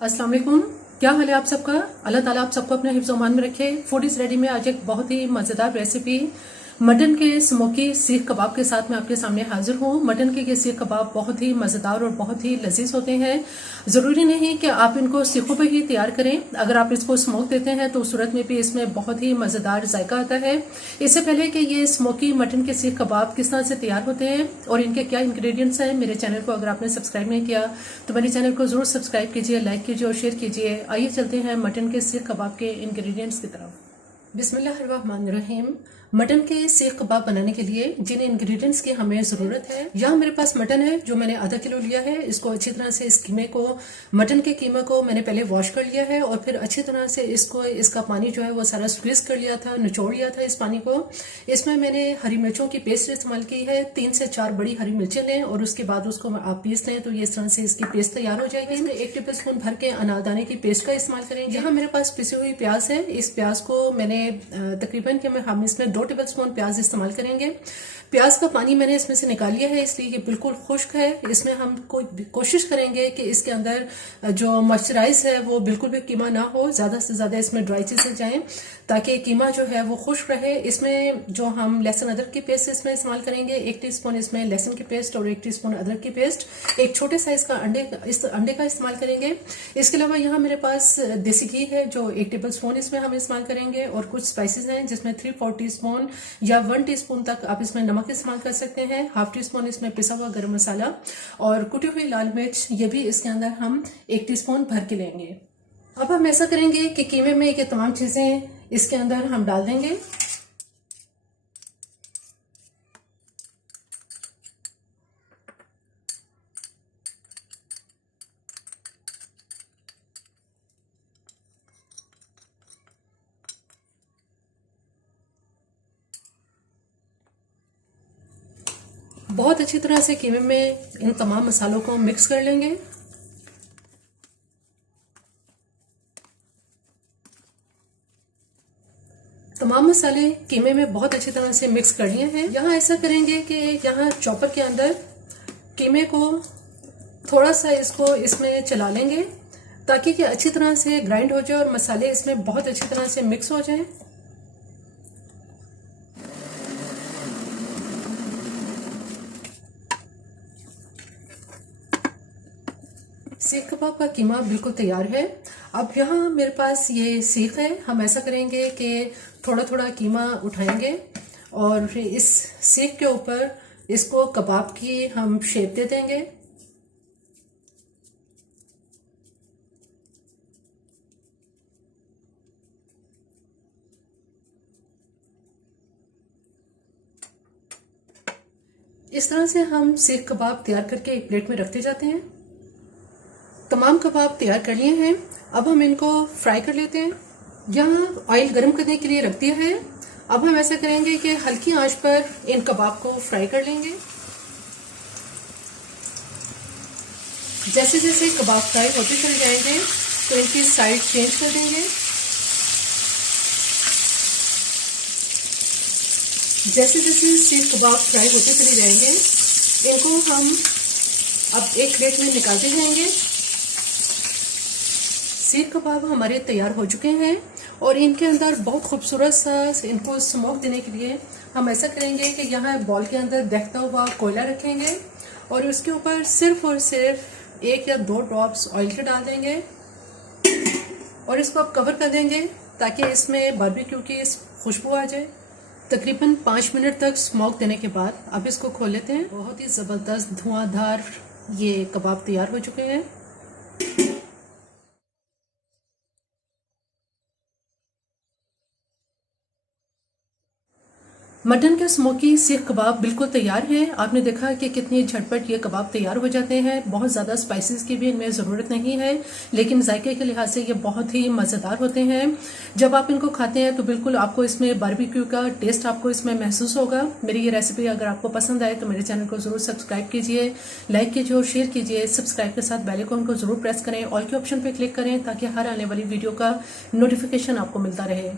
अस्सलाम वालेकुम। क्या हाल है आप सबका। अल्लाह ताला आप सबको अपने हिफ्ज़ अमान में रखे। फूड इज रेडी में आज एक बहुत ही मज़ेदार रेसिपी मटन के स्मोकी सीख कबाब के साथ मैं आपके सामने हाजिर हूँ। मटन के ये सीख कबाब बहुत ही मज़ेदार और बहुत ही लजीज होते हैं। ज़रूरी नहीं कि आप इनको सीखों पर ही तैयार करें। अगर आप इसको स्मोक देते हैं तो उस सूरत में भी इसमें बहुत ही मज़ेदार जायका आता है। इससे पहले कि ये स्मोकी मटन के सीख कबाब किस तरह से तैयार होते हैं और इनके क्या इंग्रेडिएंट्स हैं, मेरे चैनल को अगर आपने सब्सक्राइब नहीं किया तो मेरे चैनल को ज़रूर सब्सक्राइब कीजिए, लाइक कीजिए और शेयर कीजिए। आइए चलते हैं मटन के सीख कबाब के इंग्रेडिएंट्स की तरफ। बिस्मिल्लाहिर्रहमानिर्रहीम। मटन के सीख कबाब बनाने के लिए जिन इंग्रेडिएंट्स की हमें ज़रूरत है, यहाँ मेरे पास मटन है जो मैंने आधा किलो लिया है। इसको अच्छी तरह से इस कीमे को, मटन के कीमे को मैंने पहले वॉश कर लिया है और फिर अच्छी तरह से इसका पानी जो है वो सारा स्क्वीज कर लिया था, निचोड़ लिया था इस पानी को। इसमें मैंने हरी मिर्चों की पेस्ट इस्तेमाल की है। 3 से 4 बड़ी हरी मिर्चें लें और उसके बाद उसको आप पीस लें तो ये इस तरह से इसकी पेस्ट तैयार हो जाएगी। इसमें 1 टेबल स्पून भर के अनारदाने की पेस्ट का इस्तेमाल करेंगे। यहाँ मेरे पास पिसी हुई प्याज है। इस प्याज को मैंने तकरीबन हम इसमें 2 टेबल स्पून प्याज इस्तेमाल करेंगे। प्याज का पानी मैंने इसमें से निकाल लिया है, इसलिए ये बिल्कुल खुश्क है। इसमें हम कोशिश करेंगे कि इसके अंदर जो मॉइस्चराइज है वो बिल्कुल भी कीमा ना हो, ज्यादा से ज्यादा इसमें ड्राई चीजें जाएं ताकि कीमा जो है वो खुश्क रहे। इसमें जो हम लहसुन अदरक की पेस्ट इसमें इस्तेमाल करेंगे, 1 टीस्पून इसमें लहसुन की पेस्ट और 1 टीस्पून अदरक की पेस्ट, एक छोटे साइज का अंडे का इस्तेमाल करेंगे। इसके अलावा यहाँ मेरे पास देसी घी है जो 1 टेबल स्पून इसमें हम इस्तेमाल करेंगे और कुछ स्पाइसेस हैं जिसमें 3/4 टीस्पून या 1 टीस्पून तक आप इसमें नमक इस्तेमाल कर सकते हैं। 1/2 टीस्पून इसमें पिसा हुआ गरम मसाला और कुटी हुई लाल मिर्च, ये भी इसके अंदर हम 1 टीस्पून भर के लेंगे। अब हम ऐसा करेंगे कि कीमे में ये तमाम चीजें इसके अंदर हम डाल देंगे। बहुत अच्छी तरह से कीमे में इन तमाम मसालों को मिक्स कर लेंगे। तमाम मसाले कीमे में बहुत अच्छी तरह से मिक्स कर लिए हैं। यहाँ ऐसा करेंगे कि यहाँ चॉपर के अंदर कीमे को थोड़ा सा इसमें चला लेंगे ताकि कि अच्छी तरह से ग्राइंड हो जाए और मसाले इसमें बहुत अच्छी तरह से मिक्स हो जाएं। सीख कबाब का कीमा बिल्कुल तैयार है। अब यहाँ मेरे पास ये सीख है। हम ऐसा करेंगे कि थोड़ा थोड़ा कीमा उठाएंगे और फिर इस सीख के ऊपर इसको कबाब की हम शेप दे देंगे। इस तरह से हम सीख कबाब तैयार करके एक प्लेट में रखते जाते हैं। तमाम कबाब तैयार कर लिए हैं। अब हम इनको फ्राई कर लेते हैं। यहाँ ऑयल गर्म करने के लिए रख दिया है। अब हम ऐसा करेंगे कि हल्की आंच पर इन कबाब को फ्राई कर लेंगे। जैसे जैसे कबाब फ्राई होते चले जाएंगे तो इनकी साइड चेंज कर देंगे। जैसे जैसे सीख कबाब फ्राई होते चले जाएंगे इनको हम अब एक प्लेट में निकालते जाएंगे। सीख कबाब हमारे तैयार हो चुके हैं और इनके अंदर बहुत खूबसूरत सा इनको स्मोक देने के लिए हम ऐसा करेंगे कि यहाँ बॉल के अंदर दहकता हुआ कोयला रखेंगे और उसके ऊपर सिर्फ और सिर्फ 1 या 2 ड्रॉप्स ऑयल के डाल देंगे और इसको अब कवर कर देंगे ताकि इसमें बारबेक्यू की खुशबू आ जाए। तकरीबन 5 मिनट तक स्मोक देने के बाद अब इसको खोल लेते हैं। बहुत ही ज़बरदस्त धुआंधार ये कबाब तैयार हो चुके हैं। मटन के स्मोकी सीख कबाब बिल्कुल तैयार हैं। आपने देखा कि कितनी झटपट ये कबाब तैयार हो जाते हैं। बहुत ज़्यादा स्पाइसेस की भी इनमें ज़रूरत नहीं है, लेकिन जायके के लिहाज से ये बहुत ही मज़ेदार होते हैं। जब आप इनको खाते हैं तो बिल्कुल आपको इसमें बारबेक्यू का टेस्ट आपको इसमें महसूस होगा। मेरी ये रेसिपी अगर आपको पसंद आए तो मेरे चैनल को ज़रूर सब्सक्राइब कीजिए, लाइक कीजिए और शेयर कीजिए। सब्सक्राइब के साथ बेल आइकन को ज़रूर प्रेस करें, ऑल के ऑप्शन पर क्लिक करें ताकि हर आने वाली वीडियो का नोटिफिकेशन आपको मिलता रहे।